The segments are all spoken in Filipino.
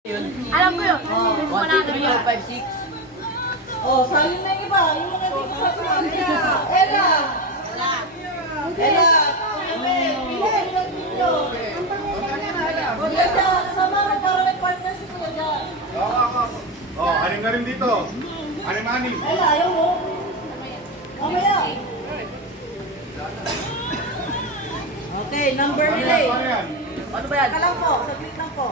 Alam ko yun. 1, 2, 3, 4, 5, 6. Oh, salin na yung iba. Yung mga dito sa pamilya. Ella! Ella! Sa mga para may partner si Kuya dyan. Oh, anim na rin dito. Anim-anim. Ella, ayaw mo? Mamaya. Okay, number relay. Paano yan? Ano ba yan? Ka lang po, saglit lang po.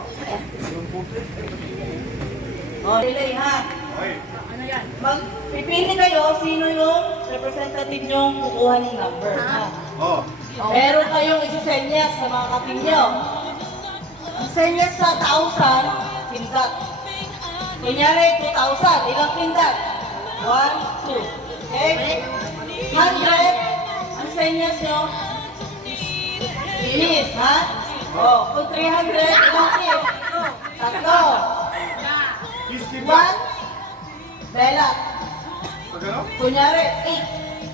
Oh, relay ha. Okay. Pipili kayo sino yung representative nyong kukuha ng number. Ha? Oh. Meron kayong isisenyas sa mga kaping nyo. Ang senyas sa 1,000, pindot. Kunyari, 2,000, ilang pindot? 1, 2. Okay? 100, ang senyas nyo, kiss, ha? Oh, kung 300, ilang kiss? Tatlo. Kiss-kiss 1, ba? belat. Pag ano? Kunyari,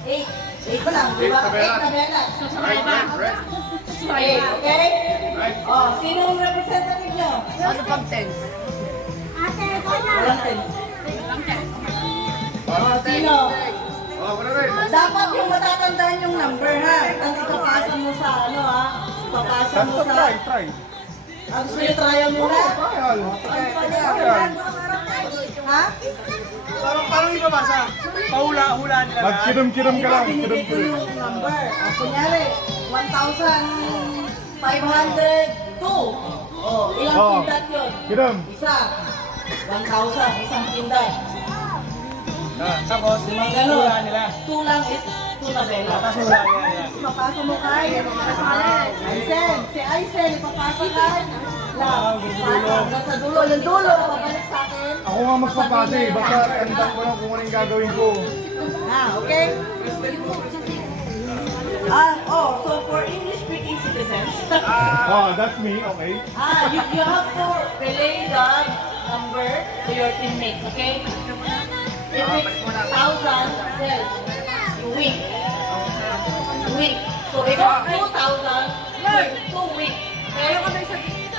8. 8 pa lang, di ba? 8 Eight na belat. na belat. Right. 8, okay? Right. Oh, sino ang representative nyo? Ano pang 10? Walang 10. Oh, sino? Oh, wala rin. Dapat yung matatandaan yung number, ha? Tapos ipapasa mo sa ano, ha? Ipapasa mo sa... Try. Gusto nyo trial muna? Trial. Trial. Ha? Parang ipabasa. Pahula-hula nila lahat. Magkiram-kiram ka lang. Binigay ko Kiram-kiram. yung number. Kunyari, 1,502. Oh, ilang Oh. pindat yun? Kiram. Isa. 1,000, isang pindat. Tapos, Limang ganun. hula nila. Tulang is tunabela. Tapos hula nila. Ipapasa mo kay Aisen. Si Aisen, ipapasa kay Pasa hanggang sa dulo. Yung dulo, pabalik sa akin. Ako nga magpapasa eh. Basta tandaan ko lang kung ano yung gagawin ko. Okay? So for English-speaking citizens, Oh, that's me. Okay. you have to relay the number to your teammates, okay? If it's 1,000, well, you win. So if it's 2,000, win. 2 win. Okay?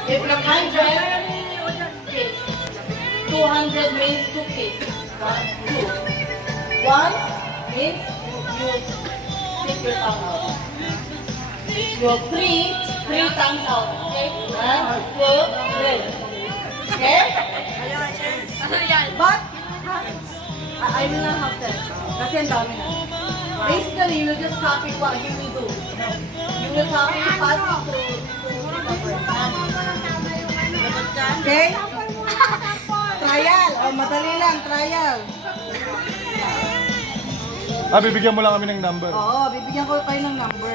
If it's 100, kiss. 200 means 2 kiss. 1, 2. 1 means you stick your tongue out. You have 3 tongues out. Okay? 1, 2, 3. Okay? But, I will not have that. Kasi ang dami na. Basically, you will just copy what he will do. You will copy, pass it through the person. Okay? Trial. Madali lang, trial. Bibigyan mo lang kami ng number. Oo, bibigyan ko kayo ng number.